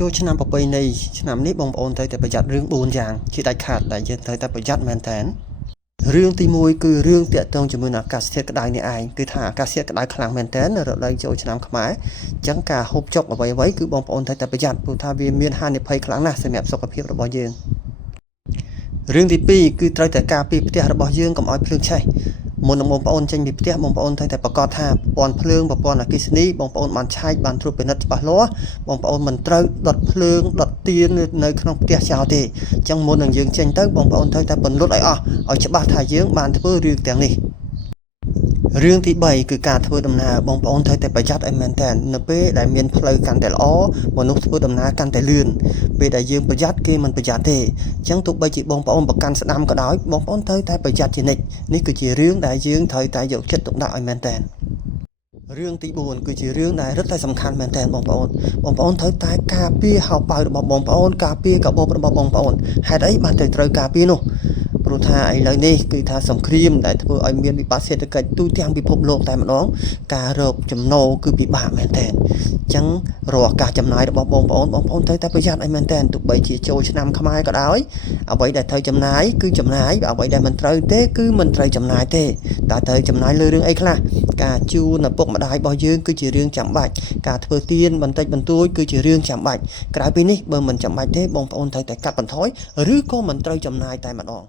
ចូលឆ្នាំប្រពៃណីឆ្នាំនេះបងប្អូនត្រូវតែប្រយ័ត្នរឿង4យ៉ាងជាដាច់ខាតដែលយើងត្រូវតែប្រយ័ត្នមែនតើរឿងទី1គឺរឿងតាក់ទងជាមួយនឹងអាកាសធាតុក្តៅនេះឯងគឺថាអាកាសធាតុក្តៅខ្លាំងមែនតើរដូវចូលឆ្នាំខ្មែរអញ្ចឹងការហូបចុកអ្វីៗគឺបងប្អូនត្រូវតែប្រយ័ត្នព្រោះថាវាមានហានិភ័យខ្លាំងណាស់សម្រាប់សុខភាពរបស់យើងរឿងទី2គឺត្រូវតែការពារផ្ទះរបស់យើងកុំឲ្យភ្លើងឆេះមុននឹងបងប្អូនចេញពីផ្ទះបងប្អូនត្រូវតែប្រកាសថាប្រព័ន្ធភ្លើងប្រព័ន្ធអគ្គិសនីបងប្អូនបានឆែកបានត្រួតពិនិត្យច្បាស់លាស់បងប្អូនមិនត្រូវដុតភ្លើងដុតទៀននៅក្នុងផ្ទះចោលទេអញ្ចឹងមុននឹងយើងចេញទៅបងប្អូនត្រូវតែពន្លត់ឲ្យអស់ឲ្យច្បាស់ថាយើងបានធ្វើរឿងទាំងនេះរឿងទី3គឺការធ្វើដំណើរបងប្អូនត្រូវតែប្រយ័ត្នឲ្យមែនតើនៅពេលដែលមានផ្លូវកាន់តែល្អមនុស្សធ្វើដំណើរកាន់តែលឿនពេលដែលយើងប្រយ័ត្នគេមិនប្រយ័ត្នទេអញ្ចឹងទោះបីជាបងប្អូនប្រកាន់ស្ដាំក៏ដោយបងប្អូនត្រូវតែប្រយ័ត្នជានិច្ចនេះគឺជារឿងដែលយើងត្រូវតែយកចិត្តទុកដាក់ឲ្យមែនតើរឿងទី4គឺជារឿងដែលរឹតតែសំខាន់មែនតើបងប្អូនត្រូវតែការពារហោប៉ៅរបស់បងប្អូនការពារកាបូបរបស់បងប្អូនហេតុអីបានត្រូវការពារនោះព្រោះថាឥឡូវនេះគឺថាសង្គ្រាមដែលធ្វើឲ្យមានវិបត្តិសេដ្ឋកិច្ចទូទាំងពិភពលោកតែម្ដងការរកចំណូលគឺពិបាកមែនតើអញ្ចឹងរាល់ការចំណាយរបស់បងប្អូនត្រូវតែប្រយ័ត្នឲ្យមែនតើទោះបីជាចូលឆ្នាំខ្មែរក៏ដោយអ្វីដែលត្រូវចំណាយគឺចំណាយអ្វីដែលមិនត្រូវទេគឺមិនត្រូវចំណាយទេតើត្រូវចំណាយលើរឿងអីខ្លះការជូនឪពុកម្ដាយរបស់យើងគឺជារឿងចាំបាច់ការធ្វើទានបន្តិចបន្តួចគឺជារឿងចាំបាច់ក្រៅពីនេះបើមិនចាំបាច់ទេបងប្អូនត្រូវតែកាត់បន្ថយឬក៏មិនត្រូវចំណាយតែម្ដង